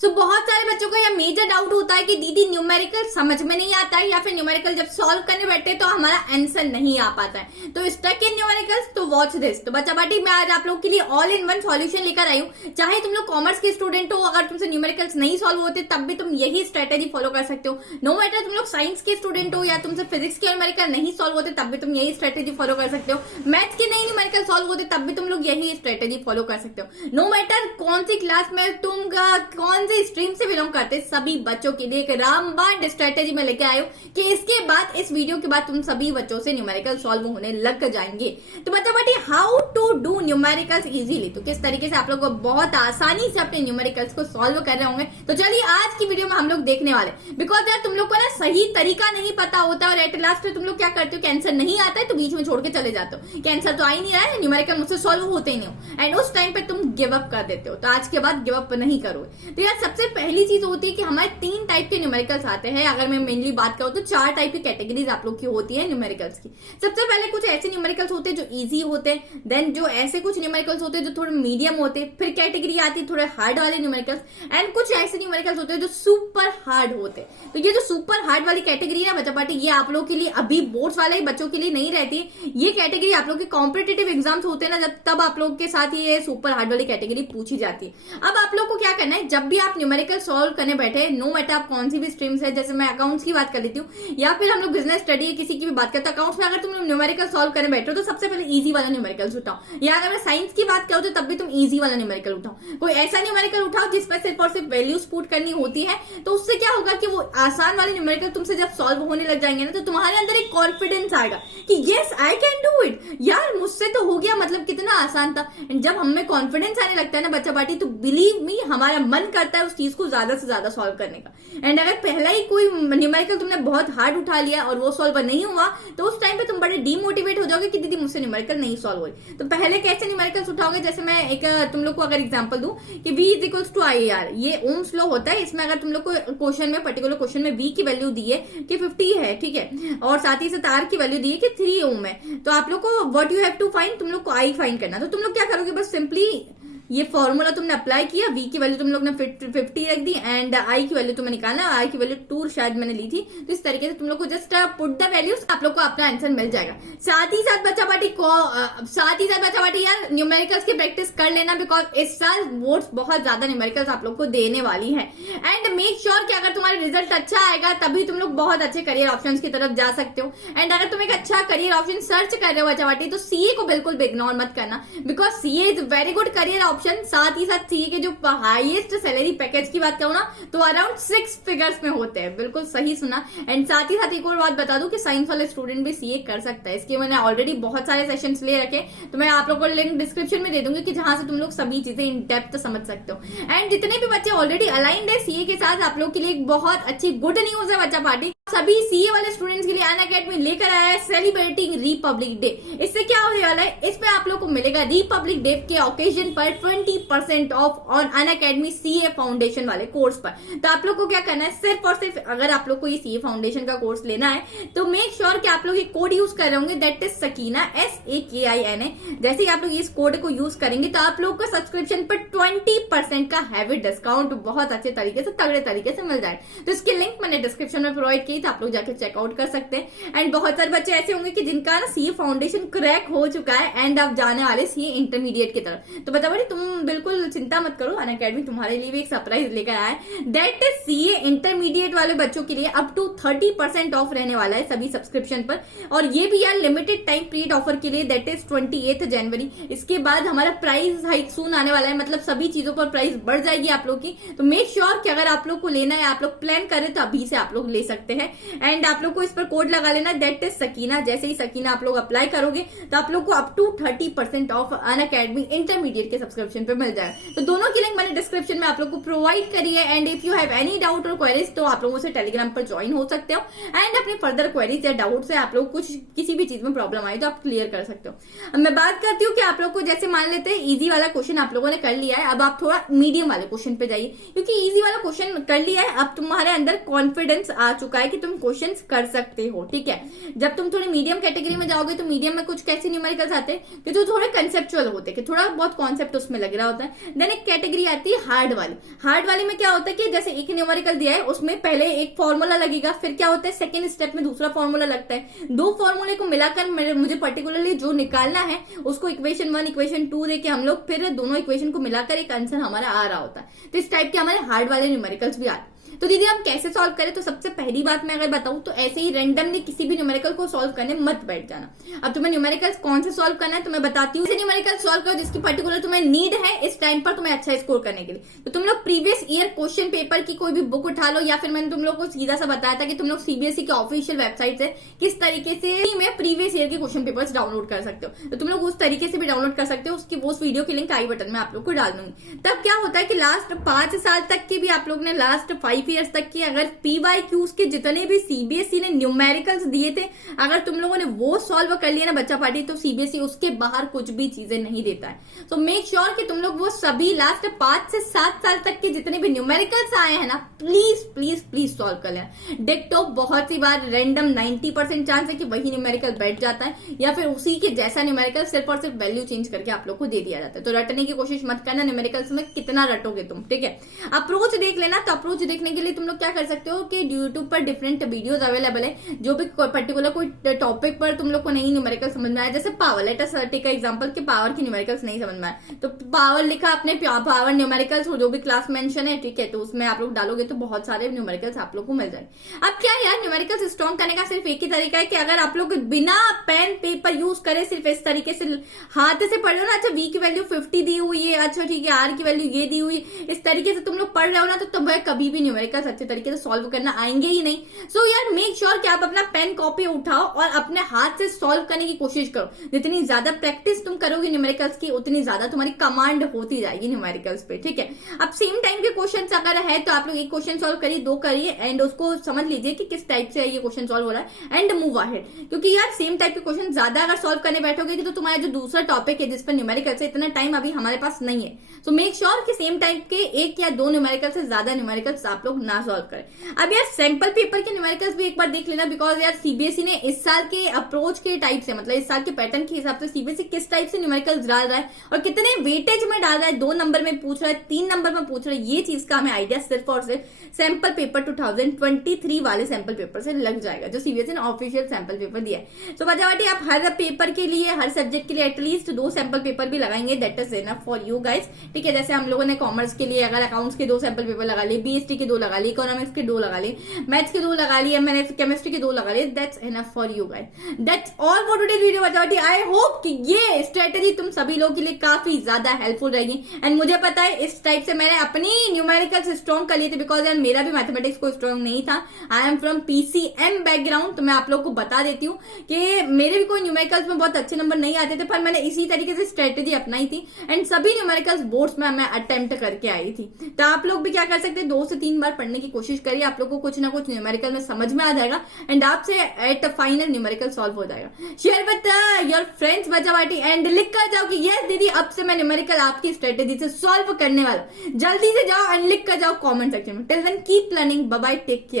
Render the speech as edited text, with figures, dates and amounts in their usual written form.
बहुत सारे बच्चों का यह मेजर डाउट होता है कि दीदी न्यूमेरिकल समझ में नहीं आता है, या फिर न्यूमेरिकल जब सॉल्व करने बैठे तो हमारा आंसर नहीं आ पाता है। तो स्टक इन न्यूमेरिकल्स, तो वॉच दिस। तो बच्चा पार्टी मैं आज आप लोगों के लिए ऑल इन वन सॉल्यूशन लेकर आई हूँ। चाहे तुम लोग कॉमर्स के स्टूडेंट हो, अगर तुमसे न्यूमेरिकल्स नहीं सॉल्व होते तब भी तुम यही स्ट्रेटेजी फॉलो कर सकते हो। नो मैटर तुम लोग साइंस के स्टूडेंट हो या तुमसे फिजिक्स के न्यूमेरिकल नहीं सॉल्व होते तब भी तुम यही स्ट्रेटेजी फॉलो कर सकते हो। मैथ्स के नहीं न्यूमेरिकल सॉल्व होते तब भी तुम लोग यही स्ट्रेटेजी फॉलो कर सकते हो। नो मैटर कौन सी क्लास में तुम कौन सी स्ट्रीम से बिलोंग करते, सभी बच्चों के लिए एक रामबाण स्ट्रेटेजी में लेके आए हो कि इसके बाद इस वीडियो के बाद तुम सभी बच्चों से न्यूमेरिकल सॉल्व होने लग जाएंगे। तो बता बेटी how to do numericals easily, तो किस तरीके से आप लोग बहुत आसानी से अपने न्यूमेरिकल्स को सॉल्व कर रहे होंगे। तो चलिए आज की वीडियो में हम लोग देखने वाले, बिकॉज यार तुम लोग को ना सही तरीका नहीं पता होता और एट लास्ट तुम लोग क्या करते हो कि आंसर नहीं आता है तो बीच में छोड़ के चले जाते हो कि आंसर तो आ ही नहीं रहा है, न्यूमेरिकल मुझसे सॉल्व होते ही नहीं हो, एंड उस टाइम पे तुम गिव अप कर देते हो। तो आज के बाद गिव अप नहीं करोगे। तो यार सबसे पहली चीज होती है कि हमारे 3 टाइप के न्यूमेरिकल्स आते हैं। अगर मैं मेनली बात करूं तो 4 टाइप की कैटेगरीज आप लोग की होती है न्यूमेरिकल्स की। सबसे पहले कुछ ऐसे न्यूमेरिकल्स होते हैं जो इजी होते हैं, देन जो ऐसे कुछ न्यूमेरिकल्स होते हैं जो थोड़े मीडियम होते हैं, फिर कैटेगरी आती है थोड़े हार्ड वाले न्यूमेरिकल्स, एंड कुछ ऐसे न्यूमेरिकल्स होते हैं जो सुपर हार्ड होते हैं। तो ये जो सुपर हार्ड वाली कैटेगरी है बच्चा पार्टी, ये आप लोग के लिए अभी बोर्ड्स वाले बच्चों के लिए नहीं रहती है। ये कैटेगरी आप लोग के कॉम्पिटेटिव एग्जाम्स होते हैं ना, जब तब आप लोग के साथ ये सुपर हार्ड वाली कैटेगरी पूछी जाती है। अब आप लोग को क्या करना है, जब भी आप न्यूमेरिकल सॉल्व करने बैठे, नो मैटर आप कौन सी भी स्ट्रीम्स है, जैसे मैं अकाउंट्स की बात कर लेती हूँ या फिर हम लोग बिजनेस स्टडी किसी की भी बात करते हैं, अकाउंट्स में अगर तुम न्यूमेरिकल सॉल्व करने बैठे हो तो सबसे पहले इजी वाला न्यूमेरिकल उठाओ, या अगर मैं साइंस की बात करूँ तो तब भी तुम इजी वाला न्यूमेरिकल उठाओ। कोई ऐसा न्यूमेरिकल उठाओ जिसमें सिर्फ और सिर्फ वैल्यूज पुट करनी होती है। तो उससे क्या होगा कि वो आसान वाले न्यूमेरिकल तुमसे जब सॉल्व होने लग जाएंगे ना, तो तुम्हारे अंदर एक कॉन्फिडेंस आएगा कि yes I can do it, यार मुझसे तो हो गया, मतलब कितना आसान था। जब हमें कॉन्फिडेंस आने लगता है ना बच्चा पार्टी, तो बिलीव मी हमारा मन करता है उस चीज को ज्यादा से ज्यादा सॉल्व करने का। एंड अगर पहला ही कोई न्यूमेरिकल तुमने बहुत हार्ड उठा लिया और वो सॉल्व नहीं हुआ, तो उस टाइम पे तुम बड़े डीमोटिवेट हो जाओगे कि दीदी मुझसे न्यूमेरिकल नहीं सॉल्व हुई। तो पहले कैसे न्यूमेरिकल्स उठाओगे, जैसे मैं एक तुम लोग को अगर एग्जांपल दूं कि v is equals to I R, ये ओम्स लॉ होता है। इसमें अगर तुम लोग को क्वेश्चन में, पर्टिकुलर क्वेश्चन में v की वैल्यू दी है कि 50 है, ठीक है, और साथ ही साथ r की वैल्यू दी है कि 3 ओम है, तो आप लोग को what you have to find, तुम लोग को i फाइंड करना। तो तुम लोग क्या करोगे, बस सिंपली ये फॉर्मूला तुमने अप्लाई किया, v की वैल्यू तुम लोग ने 50 रख दी, एंड i की वैल्यू तुम्हें निकालना, i की वैल्यू 2 शायद मैंने ली थी। तो इस तरीके से तुम लोग को जस्ट पुट द वैल्यूज, आप लोग को अपना आंसर मिल जाएगा। साथ ही साथ बच्चा पार्टी यार न्यूमेरिकल्स की प्रैक्टिस कर लेना, बिकॉज इस साल बोर्ड्स बहुत ज्यादा न्यूमेरिकल्स आप लोग को देने वाली है। एंड मेक श्योर कि अगर तुम्हारा रिजल्ट अच्छा आएगा तभी तुम लोग बहुत अच्छे करियर ऑप्शंस की तरफ जा सकते हो। एंड अगर तुम एक अच्छा करियर ऑप्शन सर्च कर रहे हो बच्चा पार्टी, तो सीए को बिल्कुल भी इग्नोर मत करना, because CA is very good career option. साथ ही साथ सीए के जो हाईएस्ट सैलरी पैकेज की बात करूं ना, तो अराउंड 6 फिगर्स में होते हैं, बिल्कुल सही सुना। एंड साथ ही साथ एक और बात बता दूं कि साइंस वाले स्टूडेंट भी सीए कर सकता है। इसके मैंने ऑलरेडी बहुत सारे सेशंस ले रखे, तो मैं आप लोगों को लिंक डिस्क्रिप्शन में दे दूंगी कि जहां से तुम लोग सभी चीजें इन डेप्थ समझ सकते हो। एंड जितने भी बच्चे ऑलरेडी अलाइंड है सीए के साथ, आप लोग के लिए एक बहुत अच्छी गुड न्यूज है बच्चा पार्टी। सभी सीए वाले स्टूडेंट्स के लिए अनअकैडमी लेकर आया है सेलिब्रेटिंग रिपब्लिक डे। इससे क्या होने वाला है, इसमें आप लोग को मिलेगा रिपब्लिक डे के ओकेजन पर 20% of on Unacademy CA foundation वाले कोर्स पर। तो आप लोग को क्या करना है, सिर्फ और सिर्फ अगर आप लोग को ये सीए फाउंडेशन का कोर्स लेना है तो मेक श्योर कि आप लोग ये कोड यूज कर रहे होंगे, दैट इज सकीना, SAKINA। जैसे ही आप लोग इस कोड को यूज करेंगे तो आप लोग को सब्सक्रिप्शन पर 20% का हैवी डिस्काउंट बहुत अच्छे तरीके से, तगड़े तरीके से मिल जाएगा। तो इसकी लिंक मैंने डिस्क्रिप्शन में प्रोवाइड की, तो आप लोग जाके चेकआउट कर सकते हैं। एंड बहुत सारे बच्चे ऐसे होंगे कि जिनका ना सीए फाउंडेशन क्रैक हो चुका है एंड अब जाने वाले सीए इंटरमीडिएट की तरफ। तो बता बड़ी तुम बिल्कुल चिंता मत करो, अनअकैडमी तुम्हारे लिए भी एक सरप्राइज लेकर आया है, दैट इज सीए इंटरमीडिएट वाले बच्चों के लिए अप टू 30% ऑफ रहने वाला है सभी सब्सक्रिप्शन पर। और ये भी यार लिमिटेड टाइम पीरियड ऑफर के लिए, दैट इज 28 जनवरी। इसके बाद हमारा प्राइस हाइक सून आने वाला है, मतलब सभी चीजों पर प्राइस बढ़ जाएगी आप लोग की। तो मेक श्योर कि अगर आप लोग को लेना है, आप लोग प्लान करें तो अभी से आप लोग ले सकते हैं। एंड आप लोग को इस पर कोड लगा लेना, दैट इज सकीना। जैसे ही सकीना आप लोग अप्लाई करोगे तो आप लोग को up to 30% off Unacademy Intermediate के सब्सक्रिप्शन पे मिल जाए। तो दोनों की लिंक मैंने डिस्क्रिप्शन में आप लोग को प्रोवाइड करी है। And if you have any doubt और क्वेरीज तो आप लोगों से टेलीग्राम पर ज्वाइन हो सकते हो, एंड अपने फर्दर क्वेरीज या डाउट से आप लोग कुछ किसी भी चीज में प्रॉब्लम आई तो आप क्लियर कर सकते हो। अब मैं बात करती हूँ कि आप लोग को, जैसे मान लेते हैं इजी वाला क्वेश्चन आप लोगों ने कर लिया है, अब आप थोड़ा मीडियम वाले क्वेश्चन पे जाइए, क्योंकि इजी वाला क्वेश्चन कर लिया है, अब तुम्हारे अंदर कॉन्फिडेंस आ चुका है कि तुम क्वेश्चंस कर सकते हो, ठीक है। जब तुम थोड़ी मीडियम कैटेगरी में जाओगे तो मीडियम में कुछ कैसे न्यूमेरिकल्स आते हैं कि जो थोड़े कंसेप्चुअल होते हैं, कि थोड़ा बहुत कॉन्सेप्ट उसमें लग रहा होता है। देन एक कैटेगरी आती है हार्ड वाली। हार्ड वाली में क्या होता है कि जैसे एक न्यूमेरिकल दिया है, उसमें पहले एक फॉर्मूला लगेगा, फिर क्या होता है सेकेंड स्टेप में दूसरा फॉर्मूला लगता है। दो फॉर्मूले को मिलाकर मुझे पर्टिकुलरली जो निकालना है उसको इक्वेशन 1 इक्वेशन 2 देके हम लोग फिर दोनों इक्वेशन को मिलाकर एक आंसर हमारा आ रहा होता है। तो इस टाइप के हमारे हार्ड वाले न्यूमेरिकल्स भी आते हैं। तो दीदी हम कैसे सॉल्व करें? तो सबसे पहली बात मैं अगर बताऊं तो ऐसे ही रैंडमली किसी भी न्यूमेरिकल को सॉल्व करने मत बैठ जाना। अब तुम्हें न्यूमेरिकल्स कौन से सॉल्व करना है तो मैं बताती हूँ। न्यूमेरिकल सॉल्व करो जिसकी पर्टिकुलर तुम्हें नीड है इस टाइम पर तुम्हें अच्छा स्कोर करने के लिए। तो तुम लोग प्रीवियस ईयर क्वेश्चन पेपर की कोई भी बुक उठा लो, या फिर मैंने तुम लोग को सीधा सा बताया था कि तुम लोग सीबीएसई के ऑफिशियल वेबसाइट से किस तरीके से में प्रीवियस ईयर के क्वेश्चन पेपर्स डाउनलोड कर सकते हो। तो तुम लोग उस तरीके से भी डाउनलोड कर सकते हो। उसकी उस वीडियो की लिंक आई बटन में आप लोग को डाल दूंगी। तब क्या होता है कि लास्ट 5 साल तक की भी आप लोग ने, लास्ट 5 ईयर्स तक की अगर PYQs के जितने भी सीबीएसई ने न्यूमेरिकल्स दिए थे, अगर तुम लोगों ने वो सॉल्व कर लिया ना बच्चा पार्टी, तो सीबीएसई उसके बाहर कुछ भी चीजें नहीं देता है। तो मेक श्योर कि तुम लोग वो सभी लास्ट 5 से 7 साल तक के जितने भी न्यूमेरिकल्स आए हैं ना, प्लीज प्लीज प्लीज सॉल्व कर लें। डिक्टो बहुत सी बार रैंडम 90% चांस है कि वही न्यूमेरिकल बैठ जाता है, या फिर उसी के जैसा न्यूमेरिकल सिर्फ और सिर्फ वैल्यू चेंज करके आप लोग को दे दिया जाता है। तो रटने की कोशिश मत करना, न्यूमेरिकल्स में कितना रटोगे तुम, ठीक है। अप्रोच देख लेना। तो अप्रोच देखने के लिए तुम लोग क्या कर सकते हो कि यूट्यूब पर डिफरेंट वीडियोस अवेलेबल है। जो भी पर्टिकुलर कोई टॉपिक पर तुम लोग को नहीं न्यूमेरिकल समझ में आया, जैसे power, let us take example कि पावर की न्यूमेरिकल्स नहीं समझ में आया, तो पावर लिखा अपने पावर न्यूमेरिकल्स जो भी क्लास मेंशन है, ठीक है, तो उसमें आप लोग डालोगे तो बहुत सारे न्यूमेरिकल्स आप लोग को मिल जाएंगे। अब क्या यार, न्यूमेरिकल्स स्ट्रॉन्ग करने का सिर्फ एक ही तरीका है कि अगर आप लोग बिना पेन पेपर यूज करे सिर्फ इस तरीके से हाथ से पढ़ रहे हो ना, अच्छा वी की वैल्यू 50 दी हुई है, अच्छा ठीक है आर की वैल्यू ये दी हुई, इस तरीके से तुम लोग पढ़ रहे हो ना, तो तुम कभी भी न्यूमेरिकल्स अच्छे तरीके से सॉल्व करना आएंगे ही नहीं। सो यार मेक श्योर कि आप अपना पेन कॉपी उठाओ और अपने हाथ से सॉल्व करने की कोशिश करो। जितनी ज्यादा प्रैक्टिस तुम करोगे न्यूमेरिकल्स की, उतनी ज्यादा तुम्हारी कमांड होती जाएगी न्यूमेरिकल्स पे, ठीक है। अब सेम टाइम के क्वेश्चन अगर है तो आप लोग एक क्वेश्चन सॉल्व करिए, 2 करिए, एंड उसको समझ लीजिए कि किस टाइप से ये क्वेश्चन सॉल्व हो रहा है, एंड मूव अहेड। क्योंकि यार सेम टाइप के क्वेश्चन ज्यादा अगर सॉल्व करने बैठोगे तो तुम्हारा जो दूसरा टॉपिक है जिस पर न्यूमेरिकल से इतना टाइम अभी हमारे पास नहीं है। सो मेक श्योर कि सेम टाइप के 1 या 2 न्यूमेरिकल से ज्यादा न्यूमेरिकल्स आप लोग ना सॉल्व करें। अब यार सैंपल पेपर के न्यूमेरिकल्स भी एक बार देख लेना, बिकॉज यार सीबीएसई ने इस साल के अप्रोच के टाइप से, मतलब इस साल के पैटर्न के हिसाब से सीबीएसई किस टाइप से न्यूमेरिकल्स डाल रहा है और कितने वेटेज में डाल रहा है, 2 नंबर में पूछ रहा है, 3 नंबर में पूछ रहा है, ये चीज का हमें आइडिया सिर्फ और सिर्फ सैंपल पेपर 2023 वाले सैंपल पेपर से लग जाएगा, जो सीबीएसई ने ऑफिशियल सैंपल पेपर दिया है। सो बजावाटी आप हर पेपर के लिए, हर सब्जेक्ट के लिए एटलीस्ट 2 सैंपल पेपर भी लगाएंगे, that is enough for you guys, ठीक है। जैसे हम लोगों ने कॉमर्स के लिए अगर अकाउंट्स के 2 सैंपल पेपर लगा लिए, बीएसटी के 2 लगा लिए, इकोनॉमिक्स के 2 लगा लिए, मैथ्स के 2 लगा लिए, मैंने केमिस्ट्री के 2 लगा लिए, that's enough for you guys. That's all for today video बजावाटी। आई होप कि ये स्ट्रेटेजी तुम सभी लोगों के लिए काफी ज्यादा हेल्पफुल रहेगी। एंड मुझे पता है इस टाइप से मैंने अपनी न्यूमेरिकल्स स्ट्रॉन्ग कर लिए थे, बिकॉज यार मेरा भी मैथमेटिक्स को स्ट्रॉन्ग नहीं था। I am from PCM background. तो मैं आप लोग को बता देती हूँ कि मेरे भी कोई न्यूमेरिकल्स में बहुत अच्छे नंबर नहीं आते थे, पर मैंने इसी तरीके से स्ट्रेटेजी अपनाई थी, एंड सभी न्यूमेरिकल्स बोर्ड्स में मैं अटेम्प्ट करके आई थी। तो आप लोग भी क्या कर सकते हैं, 2 से 3 बार पढ़ने की कोशिश करिए, आप लोग को कुछ ना कुछ न्यूमेरिकल में समझ में आ जाएगा, एंड आपसे एट फाइनल न्यूमेरिकल सॉल्व हो जाएगा। शेयर विद योर फ्रेंड्स बजावाटी, एंड लिख कर जाओ कि यस दीदी अब से मैं न्यूमेरिकल आपकी स्ट्रेटेजी से सॉल्व करने वाला। जल्दी से जाओ एंड लिख कर जाओ कमेंट सेक्शन में। Till then keep learning, bye bye, take care.